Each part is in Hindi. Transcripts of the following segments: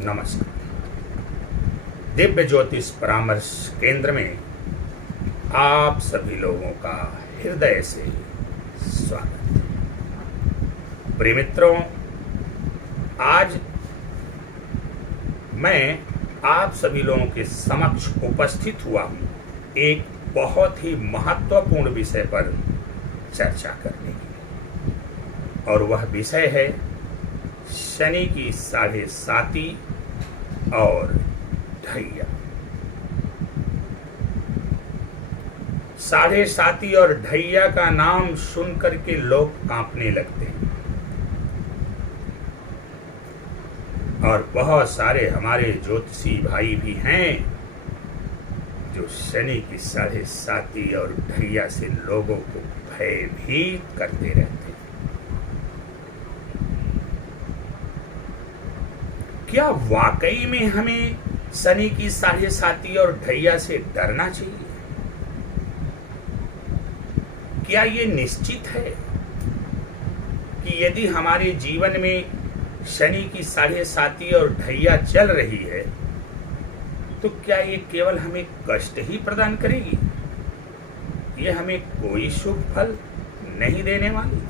नमस्कार। दिव्य ज्योतिष परामर्श केंद्र में आप सभी लोगों का हृदय से स्वागत है। प्रिय मित्रों, आज मैं आप सभी लोगों के समक्ष उपस्थित हुआ हूँ एक बहुत ही महत्वपूर्ण विषय पर चर्चा करने की, और वह विषय है शनि की 7.5 और ढैया। 7.5 और ढैया का नाम सुन करके लोग कांपने लगते हैं, और बहुत सारे हमारे ज्योतिषी भाई भी हैं जो शनि की 7.5 और ढैया से लोगों को भयभीत करते रहते हैं। क्या वाकई में हमें शनि की 7.5 और ढैया से डरना चाहिए? क्या ये निश्चित है कि यदि हमारे जीवन में शनि की 7.5 और ढैया चल रही है तो क्या ये केवल हमें कष्ट ही प्रदान करेगी? ये हमें कोई शुभ फल नहीं देने वाली?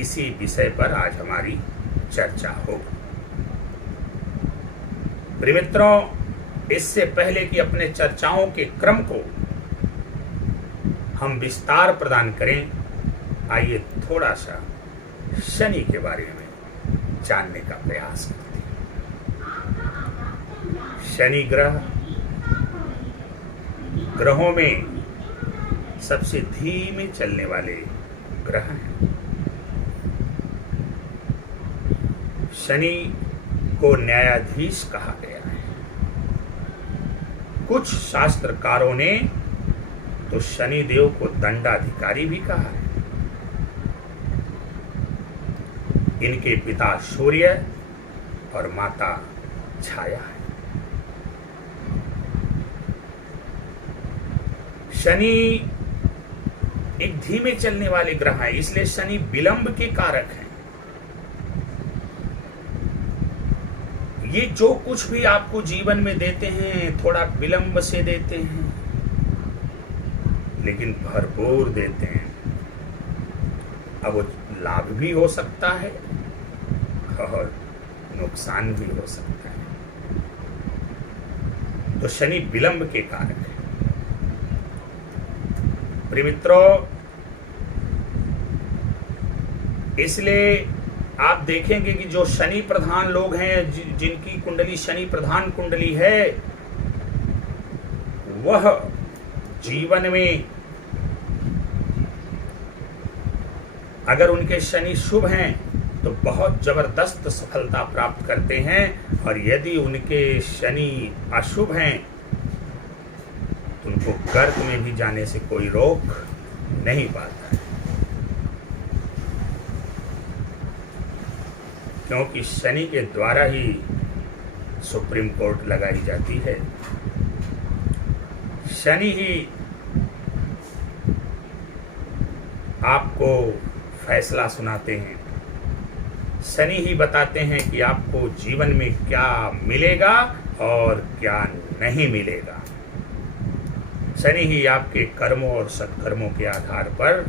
इसी विषय पर आज हमारी चर्चा होगी। प्रिय मित्रों, इससे पहले कि अपने चर्चाओं के क्रम को हम विस्तार प्रदान करें, आइए थोड़ा सा शनि के बारे में जानने का प्रयास करते हैं। शनि ग्रहों में सबसे धीमे चलने वाले ग्रह हैं। शनि को न्यायाधीश कहा गया है। कुछ शास्त्रकारों ने तो शनि देव को दंडाधिकारी भी कहा है। इनके पिता सूर्य और माता छाया है। शनि एक धीमे चलने वाले ग्रह है, इसलिए शनि विलंब के कारक हैं। ये जो कुछ भी आपको जीवन में देते हैं थोड़ा विलंब से देते हैं, लेकिन भरपूर देते हैं। अब वो लाभ भी हो सकता है और नुकसान भी हो सकता है। तो शनि विलंब के कारक है। प्रिय मित्रों, इसलिए आप देखेंगे कि जो शनि प्रधान लोग हैं, जिनकी कुंडली शनि प्रधान कुंडली है, वह जीवन में अगर उनके शनि शुभ हैं तो बहुत जबरदस्त सफलता प्राप्त करते हैं, और यदि उनके शनि अशुभ हैं तो उनको गर्त में भी जाने से कोई रोक नहीं पाता है, क्योंकि शनि के द्वारा ही सुप्रीम कोर्ट लगाई जाती है। शनि ही आपको फैसला सुनाते हैं। शनि ही बताते हैं कि आपको जीवन में क्या मिलेगा और क्या नहीं मिलेगा। शनि ही आपके कर्मों और सत्कर्मों के आधार पर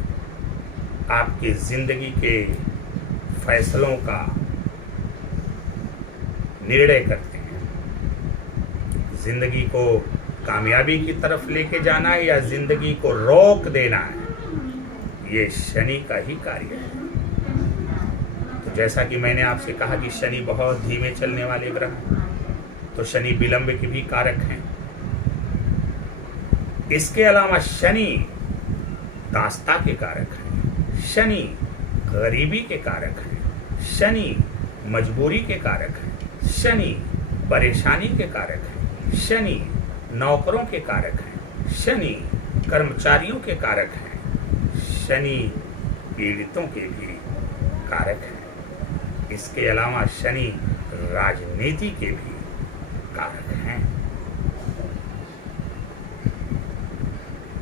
आपकी जिंदगी के फैसलों का निर्णय करते हैं। जिंदगी को कामयाबी की तरफ लेके जाना है या जिंदगी को रोक देना है, ये शनि का ही कार्य है। तो जैसा कि मैंने आपसे कहा कि शनि बहुत धीमे चलने वाले ग्रह हैं, तो शनि विलंब के भी कारक हैं। इसके अलावा शनि दासता के कारक हैं, शनि गरीबी के कारक हैं, शनि मजबूरी के कारक हैं, शनि परेशानी के कारक हैं, शनि नौकरों के कारक हैं, शनि कर्मचारियों के कारक हैं, शनि पीड़ितों के भी कारक हैं। इसके अलावा शनि राजनीति के भी कारक हैं।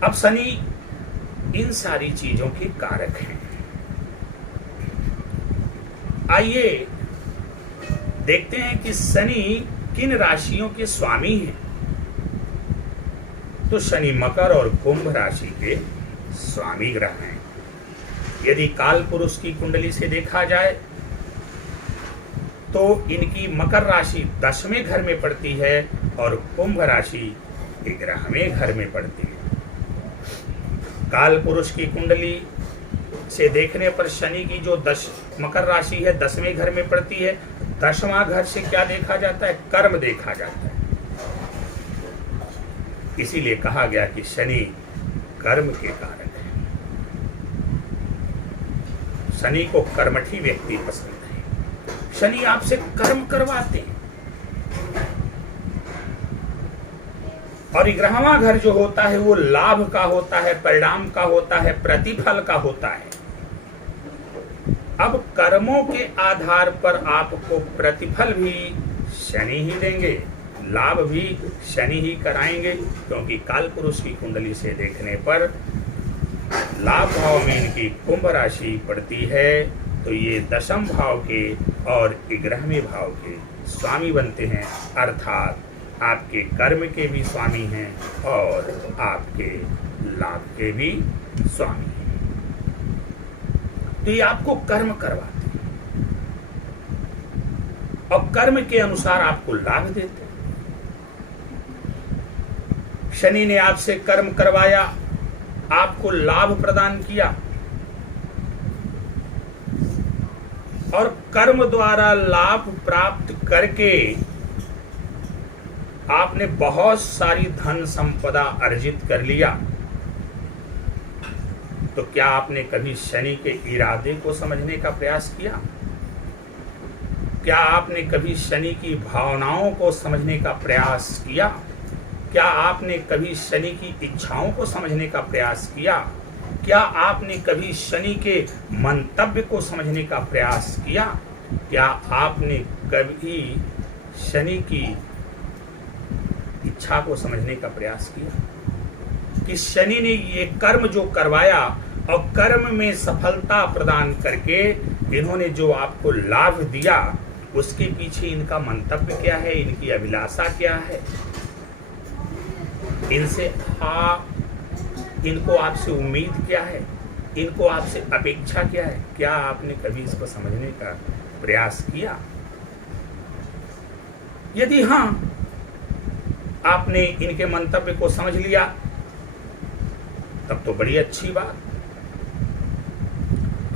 अब शनि इन सारी चीजों के कारक हैं। आइए देखते हैं कि शनि किन राशियों के स्वामी हैं। तो शनि मकर और कुंभ राशि के स्वामी ग्रह हैं। यदि काल पुरुष की कुंडली से देखा जाए तो इनकी मकर राशि 10वें घर में पड़ती है और कुंभ राशि 11वें घर में पड़ती है। काल पुरुष की कुंडली से देखने पर शनि की जो मकर राशि है 10वें घर में पड़ती है। 10वां घर से क्या देखा जाता है? कर्म देखा जाता है। इसीलिए कहा गया कि शनि कर्म के कारक है। शनि को कर्मठी व्यक्ति पसंद है। शनि आपसे कर्म करवाते हैं। और 11वां घर जो होता है वो लाभ का होता है, परिणाम का होता है, प्रतिफल का होता है। अब कर्मों के आधार पर आपको प्रतिफल भी शनि ही देंगे, लाभ भी शनि ही कराएंगे। क्योंकि काल पुरुष की कुंडली से देखने पर लाभ भाव में इनकी कुंभ राशि पड़ती है, तो ये 10म भाव के और 11वें भाव के स्वामी बनते हैं, अर्थात आपके कर्म के भी स्वामी हैं और आपके लाभ के भी स्वामी हैं। तो ये आपको कर्म करवाते हैं और कर्म के अनुसार आपको लाभ देते हैं। शनि ने आपसे कर्म करवाया, आपको लाभ प्रदान किया और कर्म द्वारा लाभ प्राप्त करके आपने बहुत सारी धन संपदा अर्जित कर लिया। तो क्या आपने कभी शनि के इरादे को समझने का प्रयास किया? क्या आपने कभी शनि की भावनाओं को समझने का प्रयास किया? क्या आपने कभी शनि की इच्छाओं को समझने का प्रयास किया? क्या आपने कभी शनि के मंतव्य को समझने का प्रयास किया? क्या आपने कभी शनि की इच्छा को समझने का प्रयास किया कि शनि ने ये कर्म जो करवाया और कर्म में सफलता प्रदान करके इन्होंने जो आपको लाभ दिया, उसके पीछे इनका मंतव्य क्या है, इनकी अभिलाषा क्या है, इनको आपसे उम्मीद क्या है, इनको आपसे अपेक्षा क्या है? क्या आपने कभी इसको समझने का प्रयास किया? यदि हाँ, आपने इनके मंतव्य को समझ लिया, तब तो बड़ी अच्छी बात।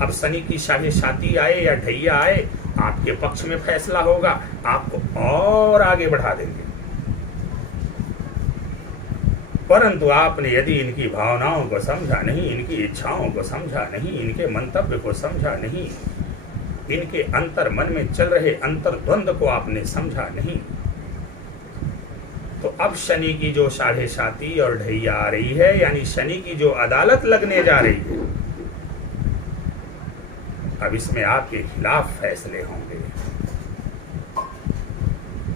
अब शनि की साढ़े आए या ढैया आए, आपके पक्ष में फैसला होगा, आपको और आगे बढ़ा देंगे। परंतु आपने यदि इनकी भावनाओं को समझा नहीं, इनकी इच्छाओं को समझा नहीं, इनके मंतव्य को समझा नहीं, इनके अंतर मन में चल रहे अंतर्द्वंद को आपने समझा नहीं, तो अब शनि की जो साढ़े और ढैया आ रही है, यानी शनि की जो अदालत लगने जा रही है, अब इसमें आपके खिलाफ फैसले होंगे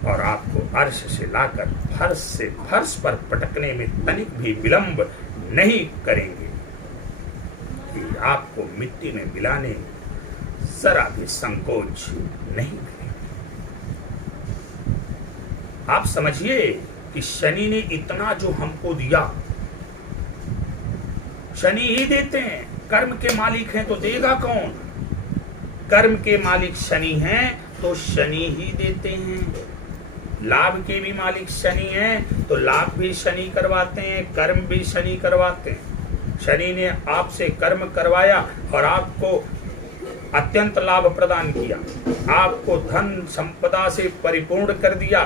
और आपको अर्श से लाकर फर्श से फर्श पर पटकने में तनिक भी विलंब नहीं करेंगे कि आपको मिट्टी में मिलाने जरा भी संकोच नहीं करेंगे। आप समझिए कि शनि ने इतना जो हमको दिया, शनि ही देते हैं। कर्म के मालिक हैं तो देगा कौन? कर्म के मालिक शनि हैं तो शनि ही देते हैं। लाभ के भी मालिक शनि हैं तो लाभ भी शनि करवाते हैं, कर्म भी शनि करवाते हैं। शनि ने आपसे कर्म करवाया और आपको अत्यंत लाभ प्रदान किया, आपको धन संपदा से परिपूर्ण कर दिया,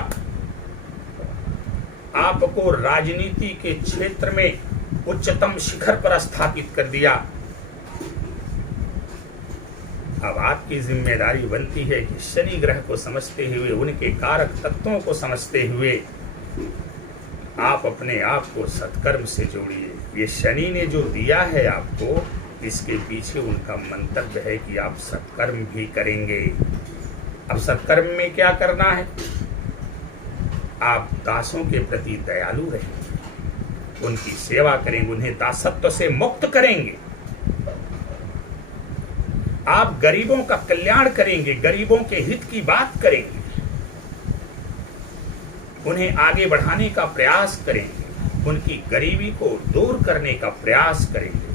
आपको राजनीति के क्षेत्र में उच्चतम शिखर पर स्थापित कर दिया। अब आपकी जिम्मेदारी बनती है कि शनि ग्रह को समझते हुए, उनके कारक तत्वों को समझते हुए आप अपने आप को सत्कर्म से जोड़िए। ये शनि ने जो दिया है आपको, इसके पीछे उनका मंतव्य है कि आप सत्कर्म भी करेंगे। अब सत्कर्म में क्या करना है? आप दासों के प्रति दयालु रहेंगे, उनकी सेवा करेंगे, उन्हें दासत्व से मुक्त करेंगे। आप गरीबों का कल्याण करेंगे, गरीबों के हित की बात करेंगे। उन्हें आगे बढ़ाने का प्रयास करेंगे, उनकी गरीबी को दूर करने का प्रयास करेंगे,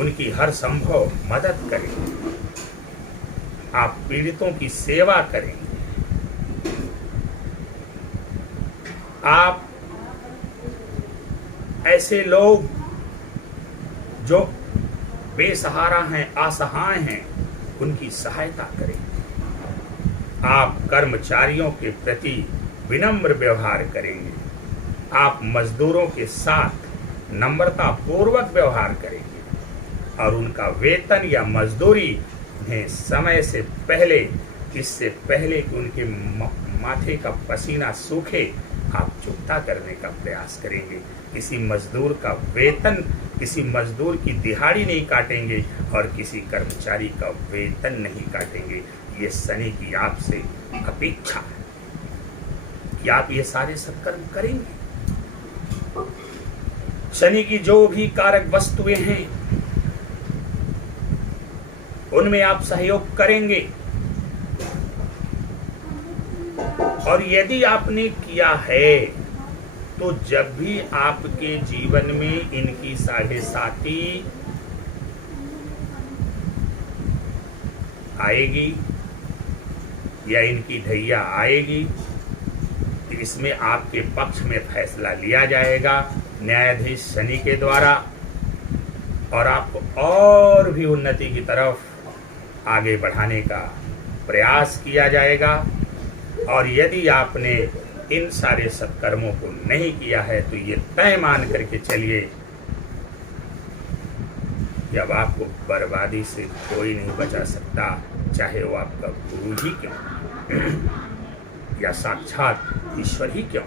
उनकी हर संभव मदद करेंगे, आप पीड़ितों की सेवा करेंगे, आप ऐसे लोग जो बेसहारा हैं, असहाय हैं, उनकी सहायता करेंगे, आप कर्मचारियों के प्रति विनम्र व्यवहार करेंगे, आप मजदूरों के साथ नम्रता पूर्वक व्यवहार करेंगे और उनका वेतन या मजदूरी उन्हें समय से पहले, इससे पहले कि उनके माथे का पसीना सूखे, आप चुकता करने का प्रयास करेंगे। किसी मजदूर का वेतन, किसी मजदूर की दिहाड़ी नहीं काटेंगे और किसी कर्मचारी का वेतन नहीं काटेंगे। ये शनि की आपसे अपेक्षा है कि आप ये सारे सत्कर्म करेंगे। शनि की जो भी कारक वस्तुएं हैं उनमें आप सहयोग करेंगे और यदि आपने किया है तो जब भी आपके जीवन में इनकी साढ़े साती आएगी या इनकी ढैया आएगी, इसमें आपके पक्ष में फैसला लिया जाएगा न्यायाधीश शनि के द्वारा और आपको और भी उन्नति की तरफ आगे बढ़ाने का प्रयास किया जाएगा। और यदि आपने इन सारे सत्कर्मों को नहीं किया है तो ये तय मान करके चलिए कि अब आपको बर्बादी से कोई नहीं बचा सकता, चाहे वो आपका गुरु ही क्यों या साक्षात ईश्वर ही क्यों।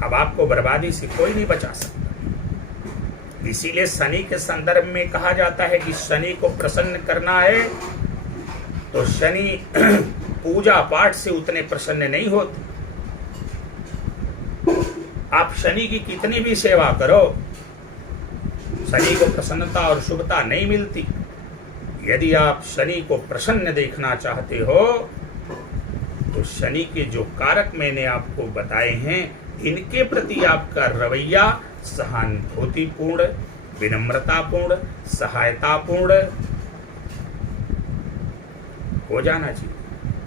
अब आपको बर्बादी से कोई नहीं बचा सकता। इसीलिए शनि के संदर्भ में कहा जाता है कि शनि को प्रसन्न करना है तो शनि पूजा पाठ से उतने प्रसन्न नहीं होते। आप शनि की कितनी भी सेवा करो, शनि को प्रसन्नता और शुभता नहीं मिलती। यदि आप शनि को प्रसन्न देखना चाहते हो तो शनि के जो कारक मैंने आपको बताए हैं, इनके प्रति आपका रवैया सहानुभूतिपूर्ण, विनम्रतापूर्ण, सहायतापूर्ण हो जाना चाहिए।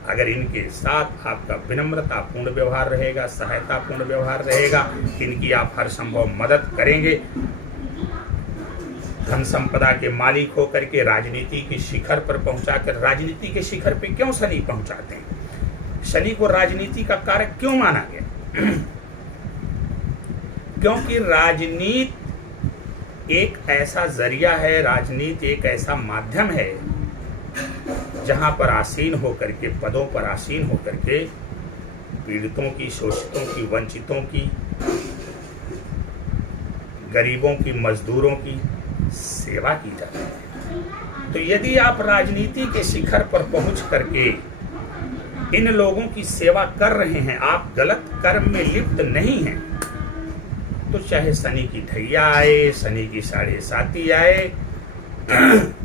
अगर इनके साथ आपका विनम्रतापूर्ण व्यवहार रहेगा, सहायतापूर्ण व्यवहार रहेगा, इनकी आप हर संभव मदद करेंगे, धन संपदा के मालिक होकर के राजनीति के शिखर पर पहुंचाकर, राजनीति के शिखर पे क्यों शनि पहुंचाते हैं? शनि को राजनीति का कारक क्यों माना गया? क्योंकि राजनीति एक ऐसा जरिया है, राजनीति एक ऐसा माध्यम है जहां पर आसीन होकर के, पदों पर आसीन होकर के पीड़ितों की, शोषितों की, वंचितों की, गरीबों की, मजदूरों की सेवा की जाती है। तो यदि आप राजनीति के शिखर पर पहुंच करके इन लोगों की सेवा कर रहे हैं, आप गलत कर्म में लिप्त नहीं हैं, तो चाहे शनि की ढैया आए, शनि की साढ़े साती आए,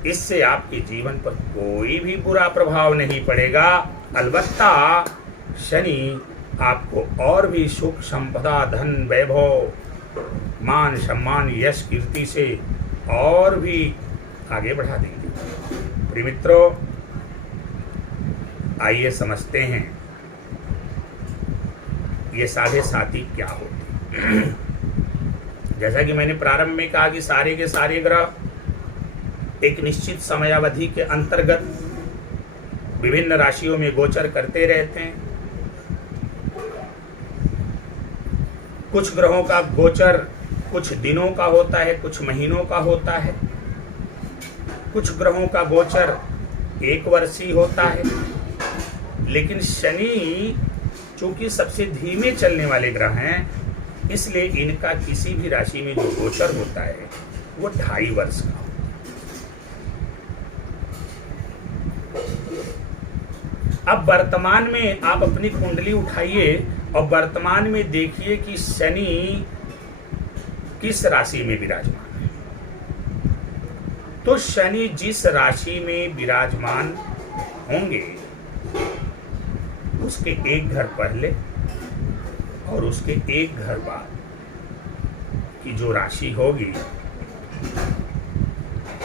इससे आपके जीवन पर कोई भी बुरा प्रभाव नहीं पड़ेगा। अलबत्ता शनि आपको और भी सुख, संपदा, धन, वैभव, मान, सम्मान, यश, कीर्ति से और भी आगे बढ़ा देंगे। प्रिय मित्रों, आइए समझते हैं ये साढ़े साती क्या होती। जैसा कि मैंने प्रारंभ में कहा कि सारे के सारे ग्रह एक निश्चित समयावधि के अंतर्गत विभिन्न राशियों में गोचर करते रहते हैं। कुछ ग्रहों का गोचर कुछ दिनों का होता है, कुछ महीनों का होता है, कुछ ग्रहों का गोचर एक वर्षीय होता है। लेकिन शनि चूंकि सबसे धीमे चलने वाले ग्रह हैं, इसलिए इनका किसी भी राशि में जो गोचर होता है वो 2.5 वर्ष का होता है। अब वर्तमान में आप अपनी कुंडली उठाइए और वर्तमान में देखिए कि शनि किस राशि में विराजमान है। तो शनि जिस राशि में विराजमान होंगे उसके एक घर पहले और उसके एक घर बाद की जो राशि होगी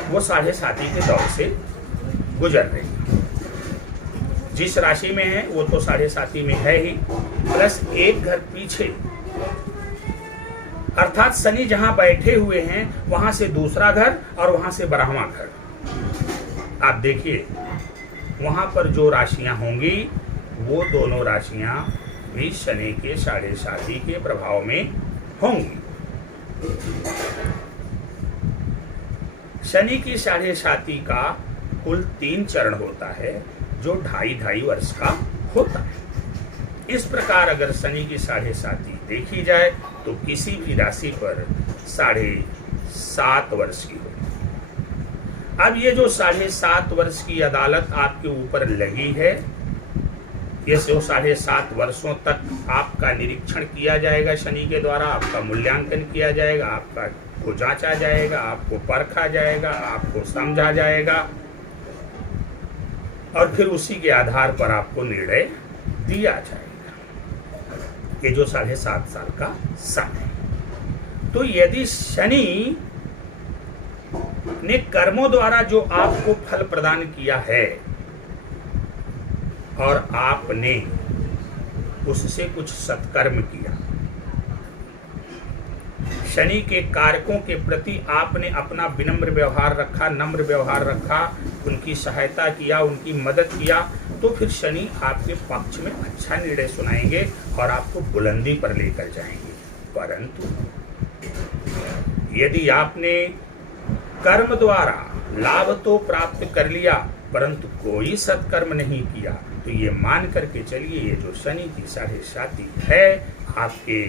वो 7.5 के दौर से गुजर रही है। जिस राशि में है वो तो 7.5 में है ही, प्लस एक घर पीछे, अर्थात शनि जहां बैठे हुए हैं वहां से दूसरा घर और वहां से 12वां घर। आप देखिए वहां पर जो राशियां होंगी वो दोनों राशियां भी शनि के 7.5 के प्रभाव में होंगी। शनि की 7.5 का कुल 3 चरण होता है जो 2.5 वर्ष का होता है। इस प्रकार अगर शनि की 7.5 देखी जाए तो किसी भी राशि पर 7.5 वर्ष की होगी। अब ये जो 7.5 वर्ष की अदालत आपके ऊपर लगी है, ये 7.5 वर्षों तक आपका निरीक्षण किया जाएगा शनि के द्वारा, आपका मूल्यांकन किया जाएगा, आपका को जांचा जाएगा, आपको परखा जाएगा, आपको समझा जाएगा और फिर उसी के आधार पर आपको निर्णय दिया जाएगा। ये जो 7.5 साल का समय, तो यदि शनि ने कर्मों द्वारा जो आपको फल प्रदान किया है और आपने उससे कुछ सत्कर्म किया, शनि के कारकों के प्रति आपने अपना विनम्र व्यवहार रखा, नम्र व्यवहार रखा, उनकी सहायता किया, उनकी मदद किया, तो फिर शनि आपके पक्ष में अच्छा निर्णय सुनाएंगे और आपको बुलंदी पर लेकर जाएंगे। परंतु यदि आपने कर्म द्वारा लाभ तो प्राप्त कर लिया परंतु कोई सत्कर्म नहीं किया, तो ये मान करके चलिए ये जो शनि की 7.5 है आपके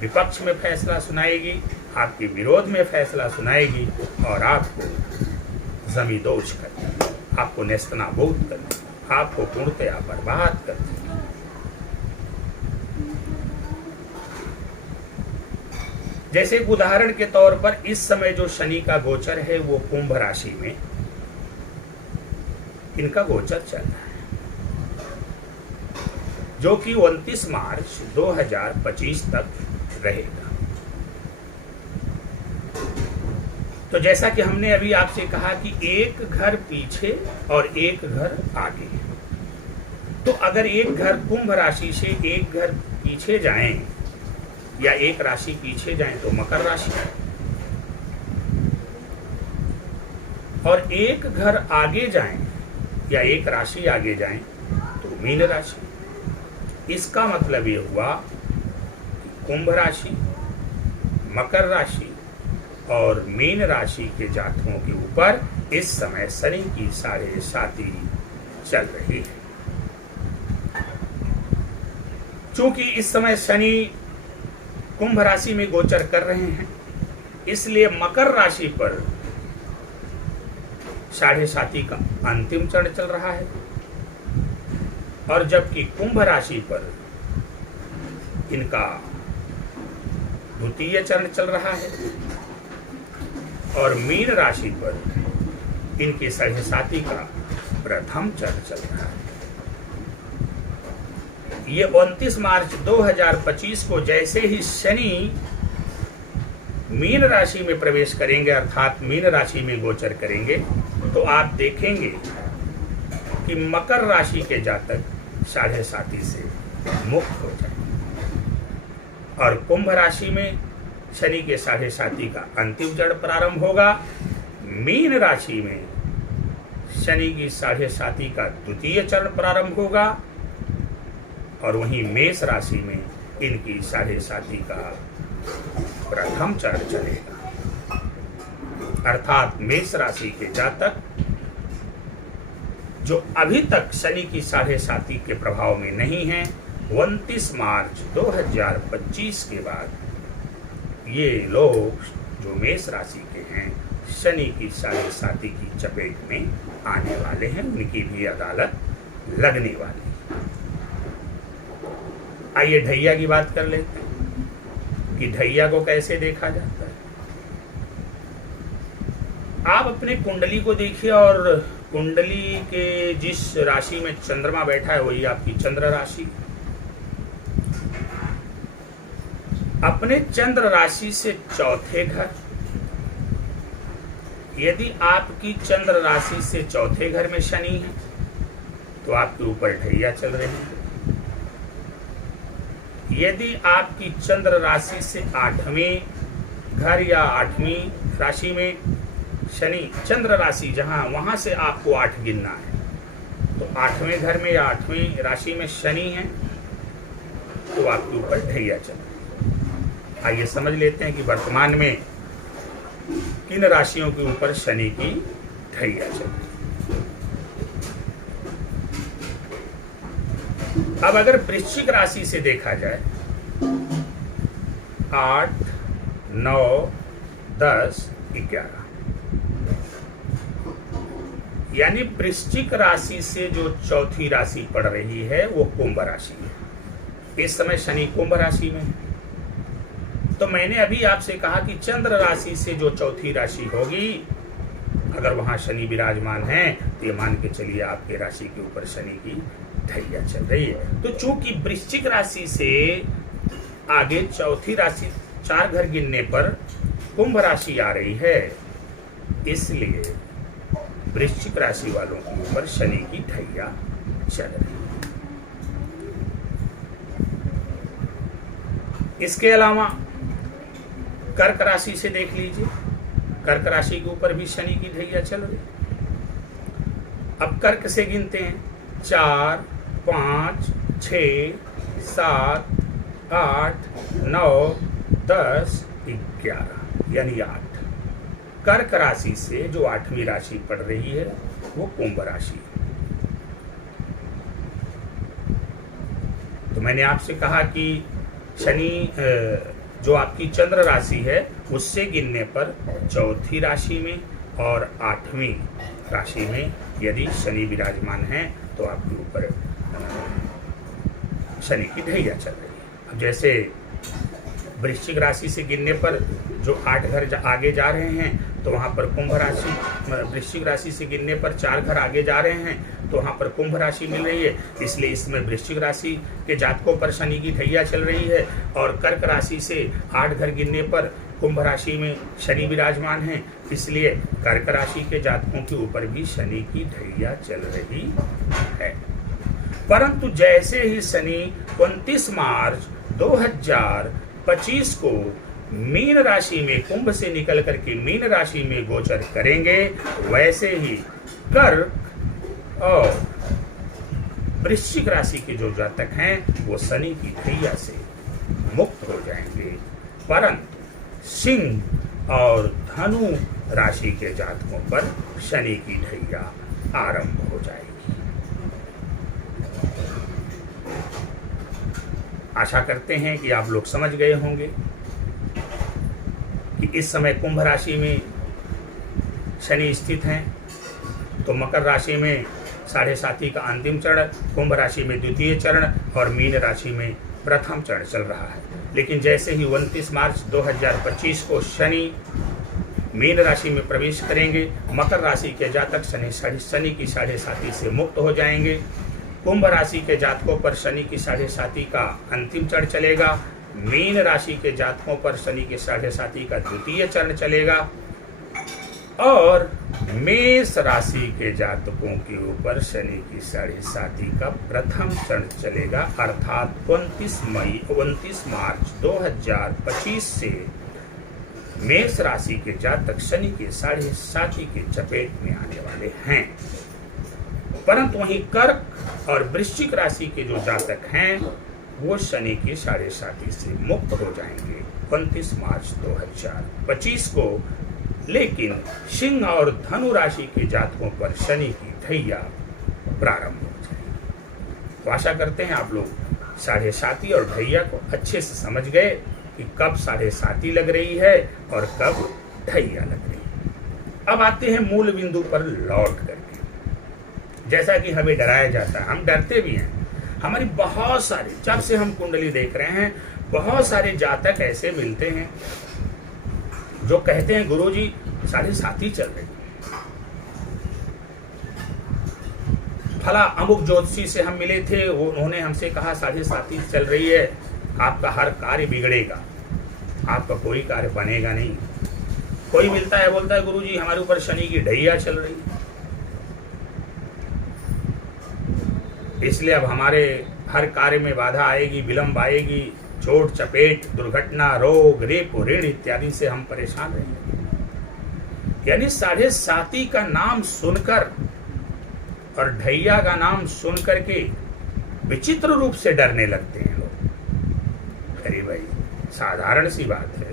विपक्ष में फैसला सुनाएगी, आपके विरोध में फैसला सुनाएगी और आपको जमींदोज कर देगी, आपको नेस्तनाबूद कर देगी, आपको पूर्णतया बर्बाद कर देगी। जैसे एक उदाहरण के तौर पर इस समय जो शनि का गोचर है वो कुंभ राशि में इनका गोचर चल रहा है, जो कि 29 मार्च 2025 तक रहेगा। तो जैसा कि हमने अभी आपसे कहा कि एक घर पीछे और एक घर आगे, तो अगर एक घर कुंभ राशि से एक घर पीछे जाएं या एक राशि पीछे जाएं तो मकर राशि, और एक घर आगे जाएं या एक राशि आगे जाएं तो मीन राशि। इसका मतलब ये हुआ कुंभ राशि, मकर राशि और मीन राशि के जातकों के ऊपर इस समय शनि की 7.5 चल रही है। चूंकि इस समय शनि कुंभ राशि में गोचर कर रहे हैं, इसलिए मकर राशि पर 7.5 का अंतिम चरण चल रहा है और जबकि कुंभ राशि पर इनका द्वितीय चरण चल रहा है और मीन राशि पर इनके 7.5 का प्रथम चरण चल रहा है। ये 29 मार्च 2025 को जैसे ही शनि मीन राशि में प्रवेश करेंगे अर्थात मीन राशि में गोचर करेंगे, तो आप देखेंगे कि मकर राशि के जातक 7.5 से मुक्त हो जाएंगे और कुंभ राशि में शनि के 7.5 का अंतिम चरण प्रारंभ होगा। मीन राशि में शनि की 7.5 का द्वितीय चरण प्रारंभ होगा और वहीं मेष राशि में इनकी 7.5 का प्रथम चरण चलेगा। अर्थात मेष राशि के जातक जो अभी तक शनि की 7.5 के प्रभाव में नहीं है, 29 मार्च 2025 के बाद ये लोग जो मेष राशि के हैं शनि की 7.5 की चपेट में आने वाले हैं, उनकी भी अदालत लगने वाली है। आइए ढैया की बात कर लेते हैं कि ढैया को कैसे देखा जाता है। आप अपने कुंडली को देखिए और कुंडली के जिस राशि में चंद्रमा बैठा है वही आपकी चंद्र राशि। अपने चंद्र राशि से चौथे घर, यदि आपकी चंद्र राशि से चौथे घर में शनि है तो आपके ऊपर ढैया चल रही है। यदि आपकी चंद्र राशि से आठवें घर या आठवीं राशि में शनि, चंद्र राशि जहां, वहां से आपको 8 गिनना है, तो आठवें घर में या आठवीं राशि में शनि है तो आपके ऊपर ढैया चल रही है। आइए समझ लेते हैं कि वर्तमान में किन राशियों के ऊपर शनि की ढैया चल रही है। अब अगर वृश्चिक राशि से देखा जाए 8, 9, 10, 11, यानी वृश्चिक राशि से जो चौथी राशि पड़ रही है वो कुंभ राशि है। इस समय शनि कुंभ राशि में है। तो मैंने अभी आपसे कहा कि चंद्र राशि से जो चौथी राशि होगी, अगर वहां शनि विराजमान है तो ये मान के चलिए आपके राशि के ऊपर शनि की ढैया चल रही है। तो चूंकि वृश्चिक राशि से आगे चौथी राशि 4 घर गिनने पर कुंभ राशि आ रही है, इसलिए वृश्चिक राशि वालों के ऊपर शनि की ढैया चल रही है। इसके अलावा कर्क राशि से देख लीजिए, कर्क राशि के ऊपर भी शनि की ढैया चल रही है। अब कर्क से गिनते हैं 4, 5, 6, 7, 8, 9, 10, 11 यानी 8। कर्क राशि से जो 8वीं राशि पड़ रही है वो कुंभ राशि है। तो मैंने आपसे कहा कि शनि जो आपकी चंद्र राशि है उससे गिनने पर चौथी राशि में और 8वीं राशि में यदि शनि विराजमान है तो आपके ऊपर शनि की ढैया चल रही है। अब जैसे वृश्चिक राशि से गिनने पर जो 8 घर आगे जा रहे हैं तो वहां पर कुंभ राशि, वृश्चिक राशि से गिनने पर 4 घर आगे जा रहे हैं तो वहां पर कुंभ राशि मिल रही है, इसलिए इसमें वृश्चिक राशि के जातकों पर शनि की ढैया चल रही है। और कर्क राशि से 8 घर गिनने पर कुंभ राशि में शनि विराजमान है, इसलिए कर्क राशि के जातकों के ऊपर भी शनि की ढैया चल रही है। परंतु जैसे ही शनि 29 मार्च 2025 को मीन राशि में कुंभ से निकल करके मीन राशि में गोचर करेंगे, वैसे ही कर्क और वृश्चिक राशि के जो जातक हैं वो शनि की ढैया से मुक्त हो जाएंगे। परंतु सिंह और धनु राशि के जातकों पर शनि की ढैया आरंभ हो जाएगी। आशा करते हैं कि आप लोग समझ गए होंगे कि इस समय कुंभ राशि में शनि स्थित हैं, तो मकर राशि में 7.5 का अंतिम चरण, कुंभ राशि में द्वितीय चरण और मीन राशि में प्रथम चरण चल रहा है। लेकिन जैसे ही 29 मार्च 2025 को शनि मीन राशि में प्रवेश करेंगे, मकर राशि के जातक शनि की 7.5 से मुक्त हो जाएंगे। कुंभ राशि के जातकों पर शनि की 7.5 का अंतिम चरण चलेगा। मीन राशि के जातकों पर शनि के 7.5 का द्वितीय चरण चलेगा और मेष राशि के जातकों के ऊपर शनि की 7.5 का प्रथम चरण चलेगा, अर्थात 29 मार्च 2025 से मेष राशि के जातक शनि के 7.5 के चपेट में आने वाले हैं। परंतु वहीं कर्क और वृश्चिक राशि के जो जातक हैं वो शनि की 7.5 से मुक्त हो जाएंगे 29 मार्च 2025 को। लेकिन सिंह और धनु राशि के जातकों पर शनि की ढैया प्रारंभ हो जाएगी। तो आशा करते हैं आप लोग 7.5 और ढैया को अच्छे से समझ गए कि कब 7.5 लग रही है और कब ढैया लग रही है। अब आते हैं मूल बिंदु पर लौट करके। जैसा कि हमें डराया जाता है, हम डरते भी हैं। हमारी बहुत सारे, जब से हम कुंडली देख रहे हैं, बहुत सारे जातक ऐसे मिलते हैं जो कहते हैं गुरुजी 7.5 चल रही। फला अमुक ज्योतिषी से हम मिले थे, उन्होंने हमसे कहा 7.5 चल रही है, आपका हर कार्य बिगड़ेगा, आपका कोई कार्य बनेगा नहीं। कोई मिलता है बोलता है गुरुजी हमारे ऊपर शनि की ढैया चल रही है, इसलिए अब हमारे हर कार्य में बाधा आएगी, विलंब आएगी, चोट चपेट, दुर्घटना, रोग, रेप, ऋण इत्यादि से हम परेशान रहेंगे। यानी 7.5 का नाम सुनकर और ढैया का नाम सुनकर के विचित्र रूप से डरने लगते हैं लोग। अरे भाई साधारण सी बात है,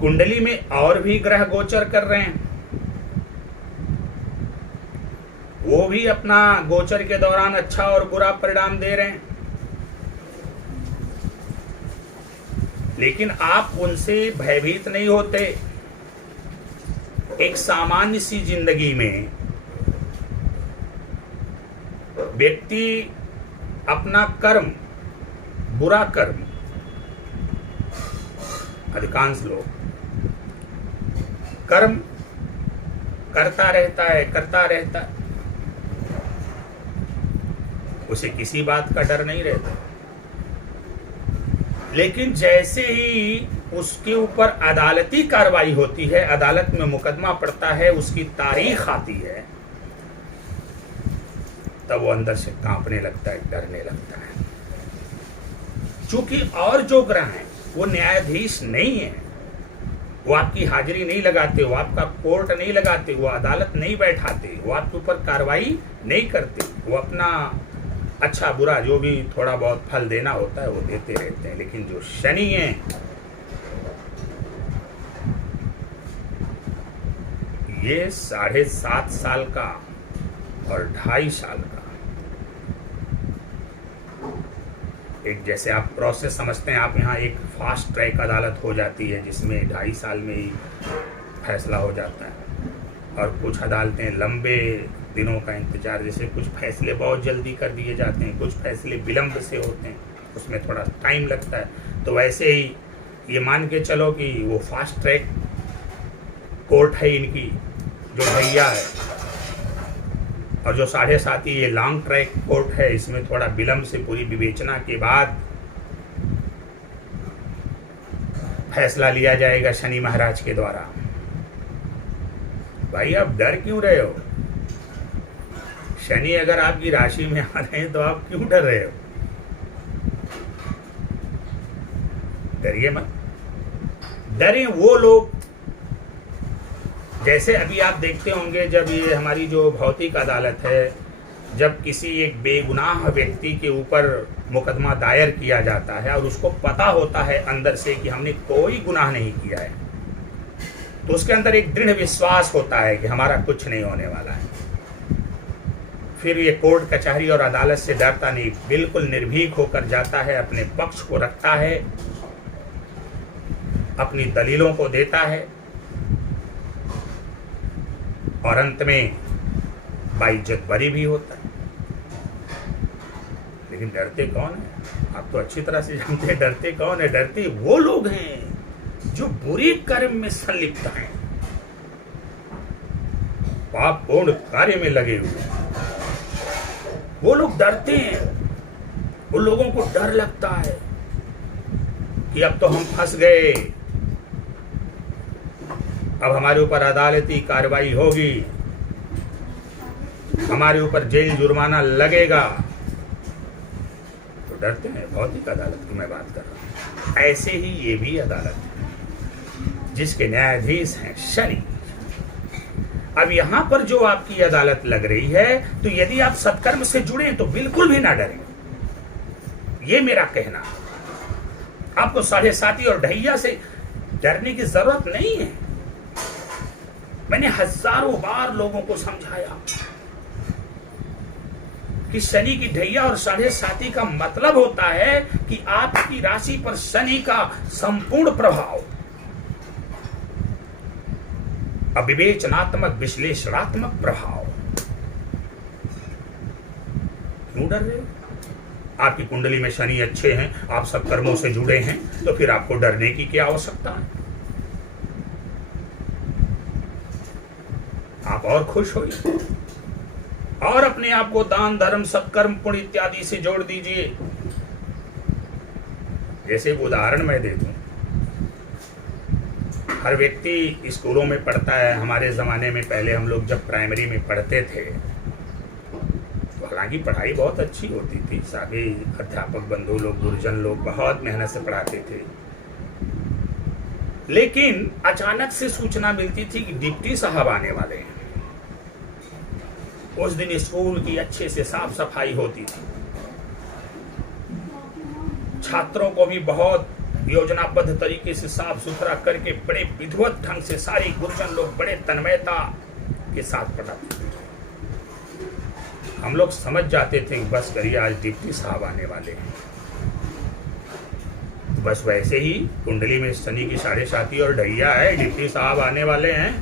कुंडली में और भी ग्रह गोचर कर रहे हैं, वो भी अपना गोचर के दौरान अच्छा और बुरा परिणाम दे रहे हैं, लेकिन आप उनसे भयभीत नहीं होते। एक सामान्य सी जिंदगी में व्यक्ति अपना कर्म, बुरा कर्म, अधिकांश लोग कर्म करता रहता है, उसे किसी बात का डर नहीं रहता। लेकिन जैसे ही उसके ऊपर अदालती कार्रवाई होती है, अदालत में मुकदमा पड़ता है, उसकी तारीख आती है, तब वो अंदर से कांपने लगता है, डरने लगता है। चूंकि और जो ग्रह हैं वो न्यायाधीश नहीं है, वो आपकी हाजिरी नहीं लगाते, वो आपका कोर्ट नहीं लगाते, वो अदालत नहीं बैठाते, वो आपके ऊपर कार्रवाई नहीं करते, वो अपना अच्छा बुरा जो भी थोड़ा बहुत फल देना होता है वो देते रहते हैं। लेकिन जो शनि है ये 7.5 साल का और 2.5 साल का एक, जैसे आप प्रोसेस समझते हैं, आप यहाँ एक फास्ट ट्रैक अदालत हो जाती है जिसमें 2.5 साल में ही फैसला हो जाता है, और कुछ अदालतें लंबे दिनों का इंतजार, जैसे कुछ फैसले बहुत जल्दी कर दिए जाते हैं, कुछ फैसले विलंब से होते हैं, उसमें थोड़ा टाइम लगता है। तो वैसे ही ये मान के चलो कि वो फास्ट ट्रैक कोर्ट है इनकी जो भैया है, और जो 7.5 ये लॉन्ग ट्रैक कोर्ट है, इसमें थोड़ा विलंब से पूरी विवेचना के बाद फैसला लिया जाएगा शनि महाराज के द्वारा। भाई आप डर क्यों रहे हो? शनि अगर आपकी राशि में आ रहे हैं तो आप क्यों डर रहे हो? डरिए मत। डरे वो लोग, जैसे अभी आप देखते होंगे जब ये हमारी जो भौतिक अदालत है, जब किसी एक बेगुनाह व्यक्ति के ऊपर मुकदमा दायर किया जाता है और उसको पता होता है अंदर से कि हमने कोई गुनाह नहीं किया है, तो उसके अंदर एक दृढ़ विश्वास होता है कि हमारा कुछ नहीं होने वाला है। फिर ये कोर्ट कचहरी और अदालत से डरता नहीं, बिल्कुल निर्भीक होकर जाता है, अपने पक्ष को रखता है, अपनी दलीलों को देता है, और अंत में बाइज्जत बरी भी होता है। लेकिन डरते कौन है? आप तो अच्छी तरह से जानते हैं डरते कौन है। डरते वो लोग हैं जो बुरे कर्म में संलिप्त हैं, पापपूर्ण कार्य में लगे हुए हैं, वो लोग डरते हैं। उन लोगों को डर लगता है कि अब तो हम फंस गए, अब हमारे ऊपर अदालती कार्रवाई होगी, हमारे ऊपर जेल जुर्माना लगेगा, तो डरते हैं। भौतिक अदालत की मैं बात कर रहा हूं। ऐसे ही ये भी अदालत है जिसके न्यायाधीश हैं शनि। अब यहां पर जो आपकी अदालत लग रही है, तो यदि आप सत्कर्म से जुड़े तो बिल्कुल भी ना डरें, ये मेरा कहना। आपको 7.5 और ढैया से डरने की जरूरत नहीं है। मैंने हजारों बार लोगों को समझाया कि शनि की ढैया और 7.5 का मतलब होता है कि आपकी राशि पर शनि का संपूर्ण प्रभाव, अविवेचनात्मक विश्लेषणात्मक प्रभाव। क्यों डर रहे हो? आपकी कुंडली में शनि अच्छे हैं, आप सब कर्मों से जुड़े हैं, तो फिर आपको डरने की क्या आवश्यकता है? आप और खुश होइए। और अपने आप को दान धर्म सत्कर्म पुण्य इत्यादि से जोड़ दीजिए। जैसे उदाहरण मैं दे दूं, हर व्यक्ति स्कूलों में पढ़ता है। हमारे ज़माने में पहले हम लोग जब प्राइमरी में पढ़ते थे तो हालांकि पढ़ाई बहुत अच्छी होती थी, सभी अध्यापक बंधु लोग, गुरुजन लोग बहुत मेहनत से पढ़ाते थे। लेकिन अचानक से सूचना मिलती थी कि डिप्टी साहब आने वाले हैं। उस दिन स्कूल की अच्छे से साफ सफाई होती थी, छात्रों को भी बहुत योजनाबद्ध तरीके से साफ सुथरा करके बड़े विधिवत ढंग से सारी गुरुजन लोग बड़े तन्मयता के साथ पढ़ाते थे। हम लोग समझ जाते थे कि बस करिए आज डिप्टी साहब आने वाले हैं। बस वैसे ही कुंडली में शनि की 7.5 और ढैया है, डिप्टी साहब आने वाले हैं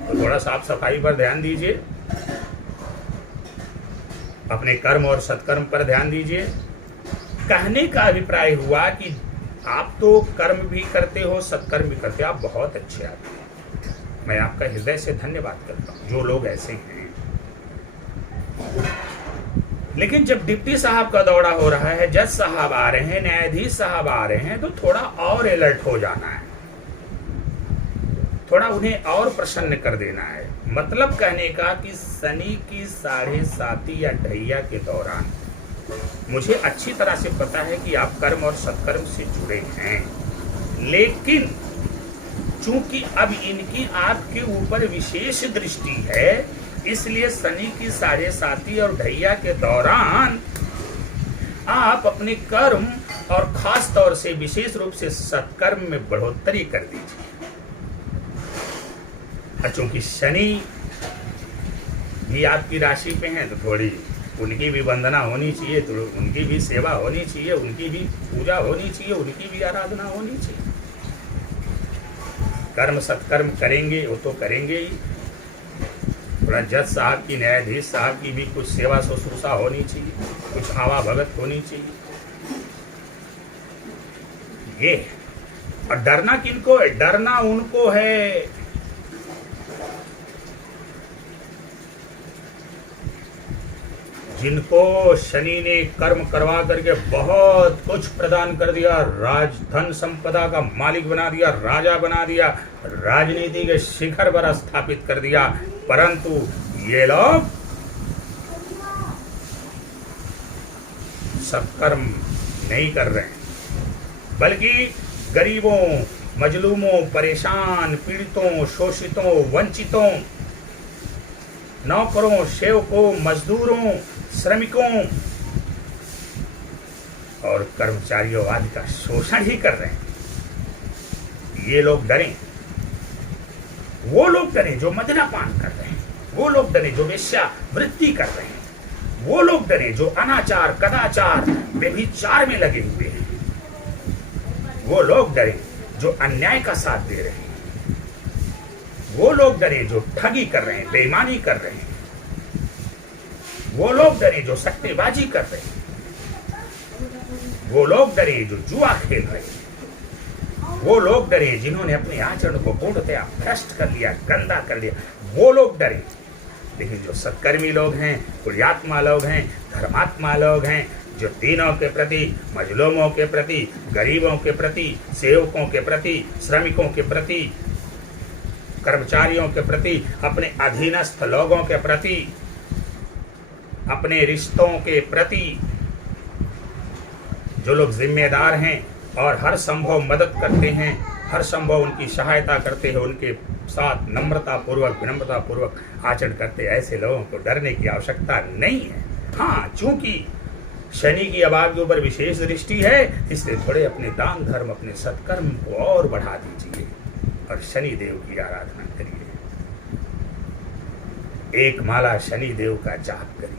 तो थोड़ा साफ सफाई पर ध्यान दीजिए, अपने कर्म और सत्कर्म पर ध्यान दीजिए। कहने का अभिप्राय हुआ कि आप तो कर्म भी करते हो, सत्कर्म भी करते हो, आप बहुत अच्छे आदमी हैं। मैं आपका हृदय से धन्यवाद करता हूं जो लोग ऐसे हैं। लेकिन जब डिप्टी साहब का दौरा हो रहा है, जज साहब आ रहे हैं, न्यायाधीश साहब आ रहे हैं, तो थोड़ा और अलर्ट हो जाना है, थोड़ा उन्हें और प्रसन्न कर देना है। मतलब कहने का कि शनि की 7.5 या ढैया के दौरान मुझे अच्छी तरह से पता है कि आप कर्म और सत्कर्म से जुड़े हैं, लेकिन चूंकि अब इनकी आपके ऊपर विशेष दृष्टि है, इसलिए शनि की 7.5 और ढैया के दौरान आप अपने कर्म और खास तौर से विशेष रूप से सत्कर्म में बढ़ोतरी कर दीजिए। चूंकि शनि भी आपकी राशि पे हैं तो थोड़ी उनकी भी वंदना होनी चाहिए, तो उनकी भी सेवा होनी चाहिए, उनकी भी पूजा होनी चाहिए, उनकी भी आराधना होनी चाहिए। कर्म सत्कर्म करेंगे वो तो करेंगे ही, थोड़ा जज साहब की, न्यायाधीश साहब की भी कुछ सेवा शुश्रूषा होनी चाहिए, कुछ आवा भगत होनी चाहिए। ये और डरना किनको है? डरना उनको है जिनको शनि ने कर्म करवा करके बहुत कुछ प्रदान कर दिया, राजधन संपदा का मालिक बना दिया, राजा बना दिया, राजनीति के शिखर पर स्थापित कर दिया, परंतु ये लोग सत्कर्म नहीं कर रहे हैं, बल्कि गरीबों, मजलूमों, परेशान, पीड़ितों, शोषितों, वंचितों, नौकरों, सेवकों, मजदूरों, श्रमिकों और कर्मचारियों आदि का शोषण ही कर रहे हैं। ये लोग डरें, वो लोग डरें जो मदिरापान कर रहे हैं, वो लोग डरें जो वेश्यावृत्ति कर रहे हैं, वो लोग डरें जो अनाचार, कदाचार, व्यभिचार में लगे हुए हैं, वो लोग डरें जो अन्याय का साथ दे रहे हैं, वो लोग डरे जो ठगी कर रहे हैं, बेईमानी कर रहे हैं, वो लोग डरे जो सट्टेबाजी कर रहे हैं, वो लोग डरे जो जुआ खेल रहे हैं, वो लोग डरे जिन्होंने अपने आचरण को पूर्णतया भ्रष्ट कर लिया, गंदा कर लिया, वो लोग डरे। लेकिन जो सत्कर्मी लोग हैं, पुण्यात्मा लोग हैं, धर्मात्मा लोग हैं, जो दीनों के प्रति, मजलूमों के प्रति, गरीबों के प्रति, सेवकों के प्रति, श्रमिकों के प्रति, कर्मचारियों के प्रति, अपने अधीनस्थ लोगों के प्रति, अपने रिश्तों के प्रति जो लोग जिम्मेदार हैं और हर संभव मदद करते हैं, हर संभव उनकी सहायता करते हैं, उनके साथ नम्रता पूर्वक, विनम्रता पूर्वक आचरण करते, ऐसे लोगों को डरने की आवश्यकता नहीं है। हाँ, चूंकि शनि की अब आपके ऊपर विशेष दृष्टि है, इसलिए थोड़े अपने दान धर्म, अपने सत्कर्म को और बढ़ा दीजिए और शनि देव की आराधना करिए। एक माला शनि देव का जाप करिए।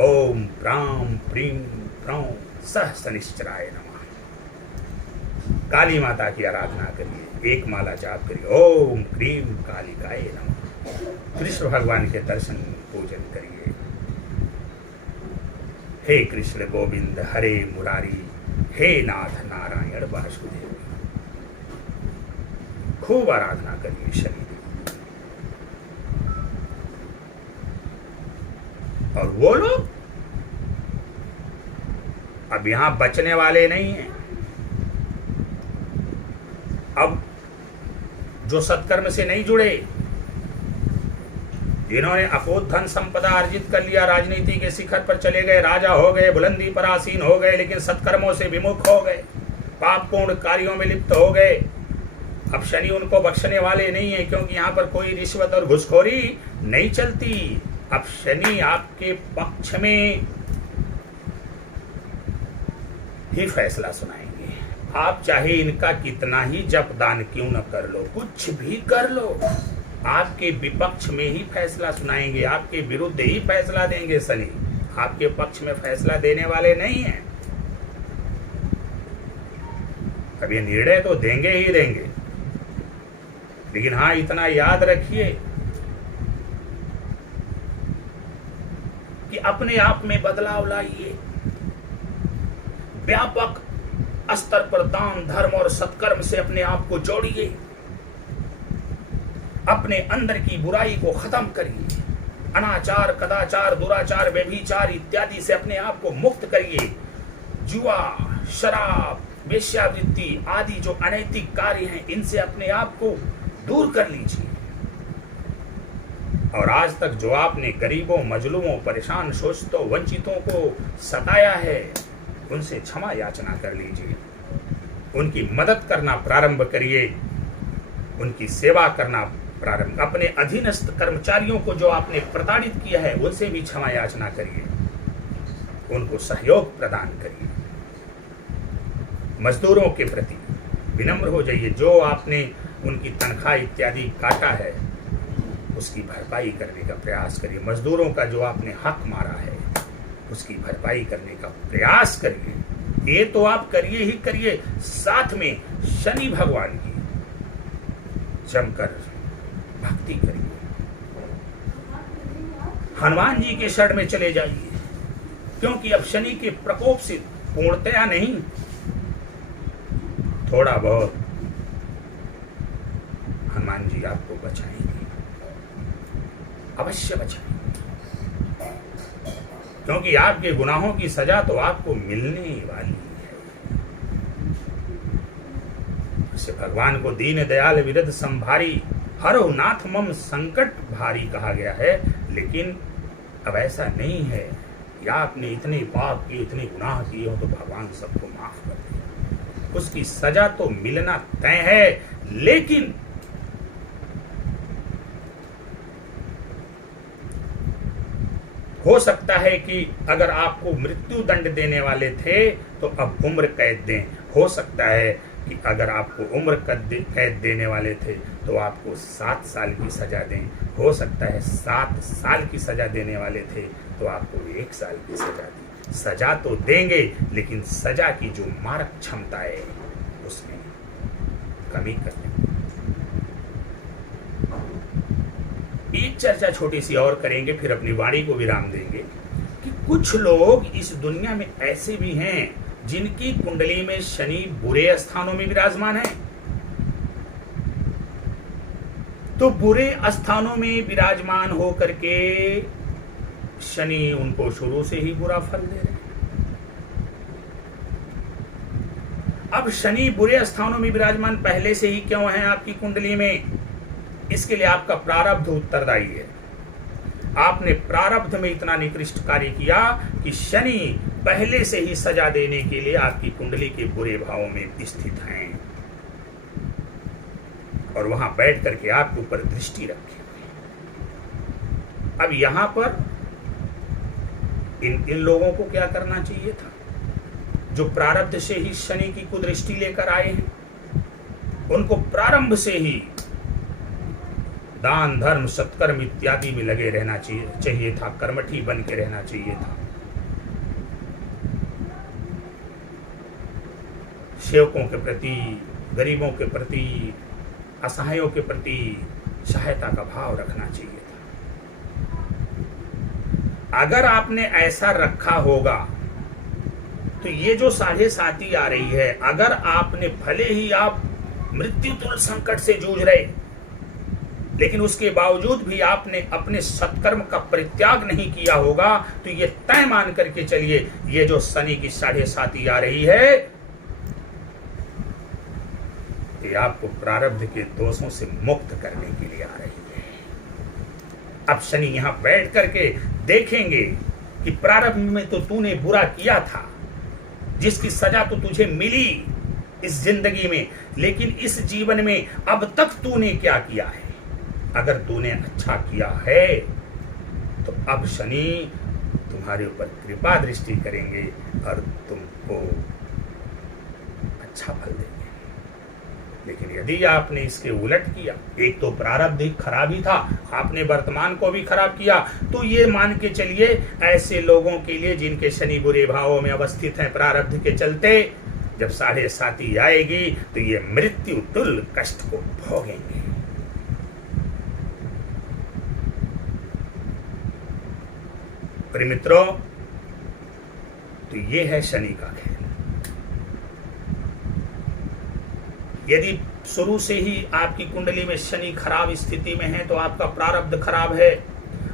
ओम प्राम प्रीम प्रौ सह शनिश्चराय नमः। काली माता की आराधना करिए, एक माला जाप करिए। ओम क्रीम कालिकाय नमः। कृष्ण भगवान के दर्शन पूजन करिए। हे कृष्ण गोविंद हरे मुरारी, हे नाथ नारायण वासुदेव। खूब आराधना करिए शनि। और वो लोग अब यहां बचने वाले नहीं हैं। अब जो सत्कर्म से नहीं जुड़े, जिन्होंने अकूत धन संपदा अर्जित कर लिया, राजनीति के शिखर पर चले गए, राजा हो गए, बुलंदी पर आसीन हो गए, लेकिन सत्कर्मों से विमुख हो गए, पापपूर्ण कार्यों में लिप्त हो गए, अब शनि उनको बख्शने वाले नहीं है, क्योंकि यहां पर कोई रिश्वत और घुसखोरी नहीं चलती। अब शनि आपके पक्ष में ही फैसला सुनाएंगे। आप चाहे इनका कितना ही जप दान क्यों न कर लो, कुछ भी कर लो, आपके विपक्ष में ही फैसला सुनाएंगे, आपके विरुद्ध ही फैसला देंगे। शनि आपके पक्ष में फैसला देने वाले नहीं हैं। अब ये निर्णय तो देंगे ही देंगे, लेकिन हाँ इतना याद रखिए कि अपने आप में बदलाव लाइए, व्यापक स्तर पर दान धर्म और सत्कर्म से अपने आप को जोड़िए, अपने अंदर की बुराई को खत्म करिए, अनाचार कदाचार दुराचार व्यभिचार इत्यादि से अपने आप को मुक्त करिए, जुआ शराब वेश्यावृत्ति आदि जो अनैतिक कार्य हैं इनसे अपने आप को दूर कर लीजिए। और आज तक जो आपने गरीबों मजलूमों परेशान शोषितों वंचितों को सताया है, उनसे क्षमा याचना कर लीजिए, उनकी मदद करना प्रारंभ करिए, उनकी सेवा करना प्रारंभ, अपने अधीनस्थ कर्मचारियों को जो आपने प्रताड़ित किया है उनसे भी क्षमा याचना करिए, उनको सहयोग प्रदान करिए, मजदूरों के प्रति विनम्र हो जाइए, जो आपने उनकी तनख्वाह इत्यादि काटा है उसकी भरपाई करने का प्रयास करिए, मजदूरों का जो आपने हक मारा है उसकी भरपाई करने का प्रयास करिए। ये तो आप करिए ही करिए, साथ में शनि भगवान की जमकर भक्ति करिए, हनुमान जी के शरण में चले जाइए, क्योंकि अब शनि के प्रकोप से पूर्णतया नहीं, थोड़ा बहुत हनुमान जी आपको बचाएंगे, अवश्य बचाएंगे, क्योंकि आपके गुनाहों की सजा तो आपको मिलने वाली है। इसे भगवान को दीन दयाल विरध संभारी हरो नाथ मम संकट भारी कहा गया है, लेकिन अब ऐसा नहीं है कि आपने इतने पाप किए इतने गुनाह किए हो तो भगवान सबको माफ कर दे, उसकी सजा तो मिलना तय है। लेकिन हो सकता है कि अगर आपको मृत्यु दंड देने वाले थे तो अब उम्र कैद दें, हो सकता है कि अगर आपको उम्र कैद देने वाले थे तो आपको 7 साल की सजा दें, हो सकता है 7 साल की सजा देने वाले थे तो आपको 1 साल की सजा दें। सजा तो देंगे, लेकिन सजा की जो मारक क्षमता है उसमें कमी कर देंगे। एक चर्चा छोटी सी और करेंगे, फिर अपनी वाणी को विराम देंगे कि कुछ लोग इस दुनिया में ऐसे भी हैं जिनकी कुंडली में शनि बुरे स्थानों में विराजमान है। तो बुरे स्थानों में विराजमान होकर के शनि उनको शुरू से ही बुरा फल दे रहे हैं। अब शनि बुरे स्थानों में विराजमान पहले से ही क्यों है आपकी कुंडली में, इसके लिए आपका प्रारब्ध उत्तरदायी है। आपने प्रारब्ध में इतना निकृष्ट कार्य किया कि शनि पहले से ही सजा देने के लिए आपकी कुंडली के बुरे भावों में स्थित हैं और वहां बैठ करके आपके ऊपर दृष्टि रखे। अब यहां पर इन लोगों को क्या करना चाहिए था, जो प्रारब्ध से ही शनि की कुदृष्टि लेकर आए हैं, उनको प्रारंभ से ही दान धर्म सत्कर्म इत्यादि में लगे रहना चाहिए था, कर्मठी बन के रहना चाहिए था। सेवकों के प्रति, गरीबों के प्रति, असहायों के प्रति सहायता का भाव रखना चाहिए था। अगर आपने ऐसा रखा होगा तो ये जो 7.5 आ रही है, अगर आपने भले ही आप मृत्यु तुल्य संकट से जूझ रहे, लेकिन उसके बावजूद भी आपने अपने सत्कर्म का परित्याग नहीं किया होगा, तो ये तय मान करके चलिए, ये जो शनि की 7.5 आ रही है, ये आपको प्रारब्ध के दोषों से मुक्त करने के लिए आ रही है। अब शनि यहां बैठ करके देखेंगे कि प्रारब्ध में तो तूने बुरा किया था, जिसकी सजा तो तुझे मिली इस जिंदगी में, लेकिन इस जीवन में अब तक तूने क्या किया है। अगर तूने अच्छा किया है तो अब शनि तुम्हारे ऊपर कृपा दृष्टि करेंगे और तुमको अच्छा फल देंगे। लेकिन यदि आपने इसके उलट किया, एक तो प्रारब्ध खराब ही था, आपने वर्तमान को भी खराब किया, तो ये मान के चलिए ऐसे लोगों के लिए जिनके शनि बुरे भावों में अवस्थित हैं प्रारब्ध के चलते, जब 7.5 आएगी तो ये मृत्यु तुल्य कष्ट को भोगेंगे। प्रिय मित्रों, तो ये है शनि का खेल। यदि शुरू से ही आपकी कुंडली में शनि खराब स्थिति में है तो आपका प्रारब्ध खराब है,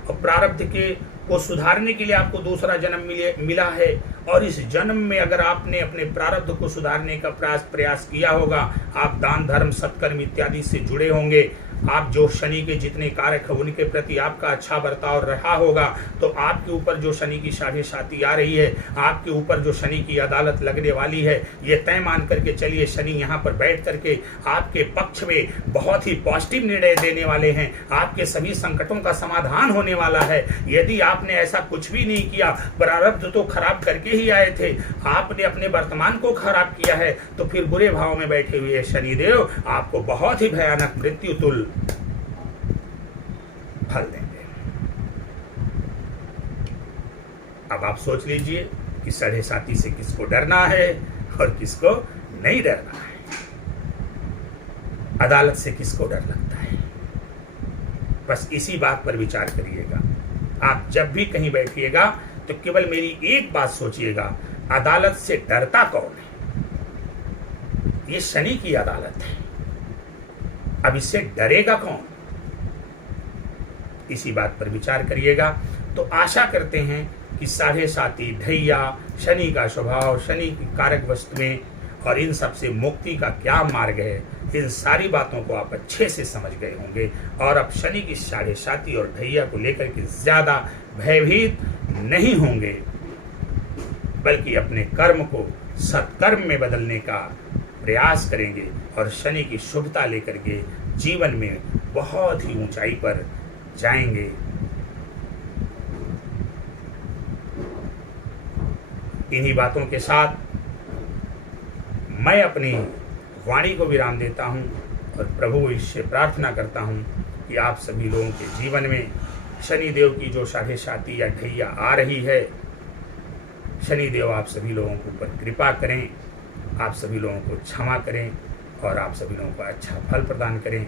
और प्रारब्ध के को सुधारने के लिए आपको दूसरा जन्म मिला है, और इस जन्म में अगर आपने अपने प्रारब्ध को सुधारने का प्रयास किया होगा, आप दान धर्म सत्कर्म इत्यादि से जुड़े होंगे, आप जो शनि के जितने कारक हैं उनके प्रति आपका अच्छा बर्ताव रहा होगा, तो आपके ऊपर जो शनि की 7.5 आ रही है, आपके ऊपर जो शनि की अदालत लगने वाली है, ये तय मान करके चलिए शनि यहाँ पर बैठ करके आपके पक्ष में बहुत ही पॉजिटिव निर्णय देने वाले हैं। आपके सभी संकटों का समाधान होने वाला है। यदि आपने ऐसा कुछ भी नहीं किया, प्रारब्ध तो खराब करके ही आए थे, आपने अपने वर्तमान को खराब किया है, तो फिर बुरे भाव में बैठे हुए शनिदेव आपको बहुत ही भयानक मृत्यु तुल्य फल देंगे। अब आप सोच लीजिए कि 7.5 से किसको डरना है और किसको नहीं डरना है, अदालत से किसको डर लगता है। बस इसी बात पर विचार करिएगा। आप जब भी कहीं बैठिएगा तो केवल मेरी एक बात सोचिएगा, अदालत से डरता कौन है? ये शनि की अदालत है, अब इससे डरेगा कौन? इसी बात पर विचार करिएगा। तो आशा करते हैं कि 7.5 ढैया, शनि का स्वभाव, शनि की कारक वस्तुएं और इन सब से मुक्ति का क्या मार्ग है, इन सारी बातों को आप अच्छे से समझ गए होंगे, और अब शनि की 7.5 और ढैया को लेकर के ज्यादा भयभीत नहीं होंगे, बल्कि अपने कर्म को सत्कर्म में बदलने का प्रयास करेंगे और शनि की शुभता लेकर के जीवन में बहुत ही ऊंचाई पर जाएंगे। इन्हीं बातों के साथ मैं अपनी वाणी को विराम देता हूं और प्रभु इससे प्रार्थना करता हूं कि आप सभी लोगों के जीवन में शनिदेव की जो 7.5 या ढैया आ रही है, शनिदेव आप सभी लोगों के ऊपर कृपा करें, आप सभी लोगों को क्षमा करें और आप सभी लोगों को अच्छा फल प्रदान करें।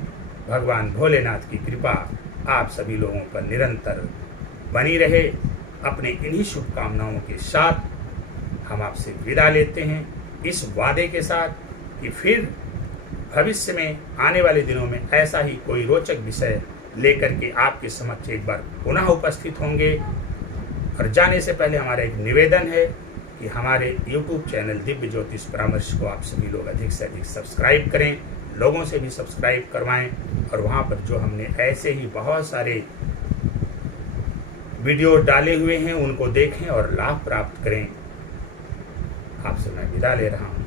भगवान भोलेनाथ की कृपा आप सभी लोगों पर निरंतर बनी रहे। अपने इन्हीं शुभकामनाओं के साथ हम आपसे विदा लेते हैं, इस वादे के साथ कि फिर भविष्य में आने वाले दिनों में ऐसा ही कोई रोचक विषय लेकर के आपके समक्ष एक बार पुनः उपस्थित होंगे। और जाने से पहले हमारा एक निवेदन है कि हमारे YouTube चैनल दिव्य ज्योतिष परामर्श को आप सभी लोग अधिक से अधिक सब्सक्राइब करें, लोगों से भी सब्सक्राइब करवाएं, और वहाँ पर जो हमने ऐसे ही बहुत सारे वीडियो डाले हुए हैं उनको देखें और लाभ प्राप्त करें। आपसे मैं विदा ले रहा हूँ।